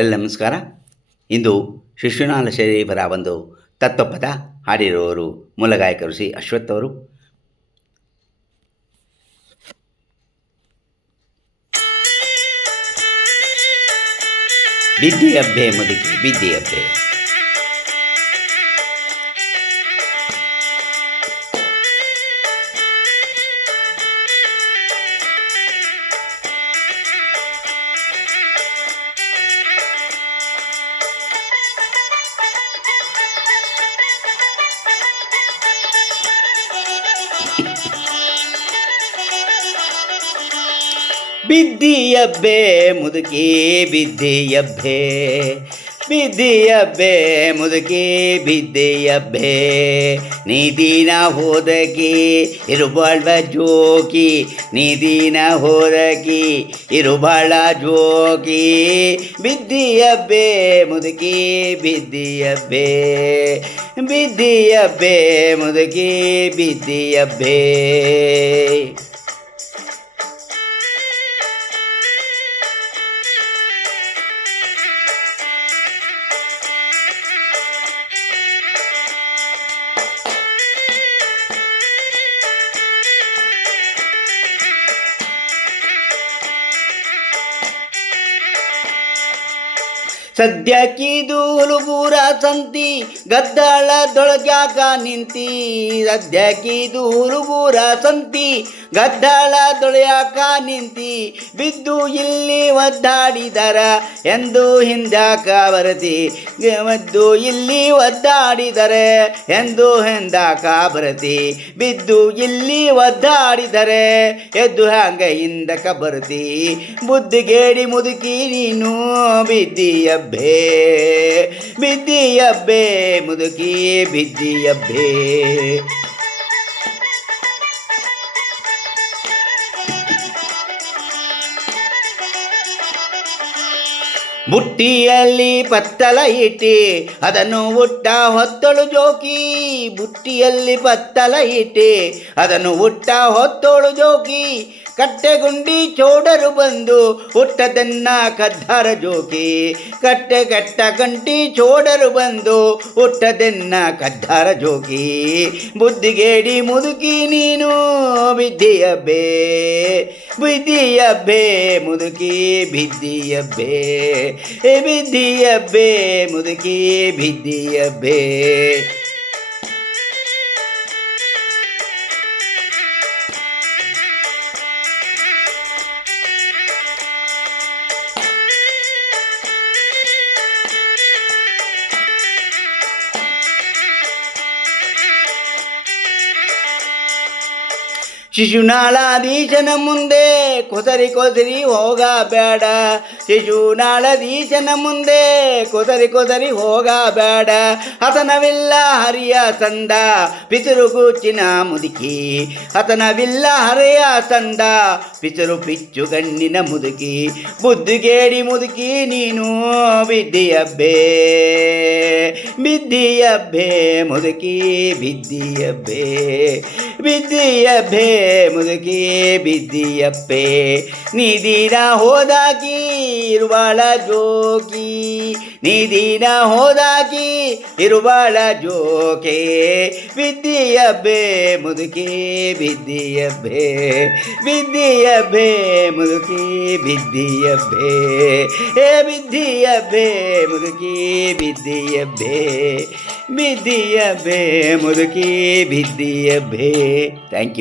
ಎಲ್ಲ ನಮಸ್ಕಾರ. ಇಂದು ಶಿಶುನಾಳ ಶರೀಫರ ಒಂದು ತತ್ವಪದ ಹಾಡಿರುವವರು ಮೂಲ ಗಾಯಕರು ಸಿ ಅಶ್ವಥ್ ಅವರು. ಬಿದ್ದಿಯಬ್ಬೆ ಮುದುಕಿ ಬಿದ್ದಿಯಬ್ಬೆ, ಬಿದ್ದಿಯಬ್ಬೆ ಮುದುಕಿ ಬಿದ್ದಿಯಬ್ಬೆ, ಬಿದ್ದಿಯಬ್ಬೆ ಮುದುಕಿ ಬಿದ್ದಿಯಬ್ಬೆ, ನೀದಿನ ಹೋದಕಿ ಇರುಬಾಳ್ವ ಜೋಕಿ, ನೀದಿನ ಹೋದಕಿ ಇರುಬಾಳ ಜೋಕಿ, ಬಿದ್ದಿಯಬ್ಬೆ ಮುದುಕಿ ಬಿದ್ದಿಯಬ್ಬೆ, ಬಿದ್ದಿಯಬ್ಬೆ ಮುದುಕಿ ಬಿದ್ದಿಯಬ್ಬೆ. ಸದ್ಯಕ್ಕಿದು ಹುಲುಗೂರ ಸಂತಿ ಗದ್ದಾಳದೊಳಗ್ಯಾಕ ನಿಂತಿ, ಸದ್ಯಕ್ಕಿದು ಹುಲುಗೂರ ಸಂತಿ ಗದ್ದಾಳದೊಳಗ್ಯಾಕ ನಿಂತಿ, ಬಿದ್ದು ಇಲ್ಲಿ ಒದ್ದಾಡಿದರ ಎಂದು ಹಿಂದ್ಯಾಕ ಬರತಿ, ಬಿದ್ದು ಇಲ್ಲಿ ಒದ್ದಾಡಿದರೆ ಎಂದು ಹಿಂದಾಕ ಬರತಿ, ಬಿದ್ದು ಇಲ್ಲಿ ಒದ್ದಾಡಿದರೆ ಎದ್ದು ಹಂಗ ಹಿಂದಕ ಬರತಿ, ಬುದ್ಧಿಗೇಡಿ ಮುದುಕಿ ನೀನು ಬಿದ್ದಿಯ ಬಿದ್ದಿಯಬ್ಬೆ ಮುದುಕಿ ಬಿದ್ದಿಯಬ್ಬೆ. ಬುಟ್ಟಿಯಲ್ಲಿ ಪತ್ತಲ ಇಟ್ಟಿ ಅದನ್ನು ಉಟ್ಟ ಹೊತ್ತಳು ಜೋಕಿ, ಬುಟ್ಟಿಯಲ್ಲಿ ಪತ್ತಲ ಇಟ್ಟಿ ಅದನ್ನು ಉಟ್ಟ ಹೊತ್ತಳು ಜೋಕಿ, ಕಟ್ಟೆಗುಂಡಿ ಚೋಡರು ಬಂದು ಹುಟ್ಟದನ್ನ ಕದ್ದಾರ ಜೋಕಿ, ಕಟ್ಟೆ ಕಟ್ಟ ಗಂಟಿ ಚೋಡರು ಬಂದು ಹುಟ್ಟದನ್ನ ಕದ್ದಾರ ಜೋಕಿ, ಬುದ್ಧಿಗೇಡಿ ಮುದುಕಿ ನೀನು ಬಿದ್ದಿಯಬ್ಬೆ, ಬಿದ್ದಿಯಬ್ಬೆ ಮುದುಕಿ ಬಿದ್ದಿಯಬ್ಬೆ, ಬಿದ್ದಿಯಬ್ಬೆ ಮುದುಕಿ ಬಿದ್ದಿಯಬ್ಬೆ. ಶಿಶುನಾಳಾಧೀಶನ ಮುಂದೆ ಕೊಸರಿ ಕೊಸರಿ ಹೋಗಬೇಡ, ಶಿಶುನಾಳಾಧೀಶನ ಮುಂದೆ ಕೊಸರಿ ಕೊಸರಿ ಹೋಗಬೇಡ, ಹತನವಿಲ್ಲ ಹರಿಯ ಸಂದ ಪಿಸುರು ಕೂಚಿನ ಮುದುಕಿ, ಹತನವಿಲ್ಲ ಹರಿಯ ಸಂದ ಪಿಸುರು ಪಿಚ್ಚು ಗಣ್ಣಿನ ಮುದುಕಿ, ಬುದ್ಧಿಗೇಡಿ ಮುದುಕಿ ನೀನು ಬಿದ್ದಿಯಬ್ಬೆ, ಬಿದ್ದಿಯಬ್ಬೆ ಮುದುಕಿ ಬಿದ್ದಿಯಬ್ಬೆ, ಬಿದ್ದಿಯಬ್ಬೆ ಮುದುಕಿ ಬಿದ್ದಿಯಬ್ಬೆ, ನೀದಿನ ಹೋದಾಕಿ ಇರುವಾಳ ಜೋಕಿ, ನೀದಿನ ಹೋದಾಕಿ ಇರುವಾಳ ಜೋಕೆ, ಬಿದ್ದಿಯಬ್ಬೆ ಮುದುಕಿ ಬಿದ್ದಿಯಬ್ಬೆ, ಬಿದ್ದಿಯಬ್ಬೆ ಮುದುಕಿ ಬಿದ್ದಿಯಬ್ಬೆ, ಬಿದ್ದಿಯಬ್ಬೆ ಮುದುಕಿ ಬಿದ್ದಿಯಬ್ಬೆ, ಬಿದ್ದಿಯಬ್ಬೆ ಮುದುಕಿ ಬಿದ್ದಿಯಬ್ಬೆ. Thank you.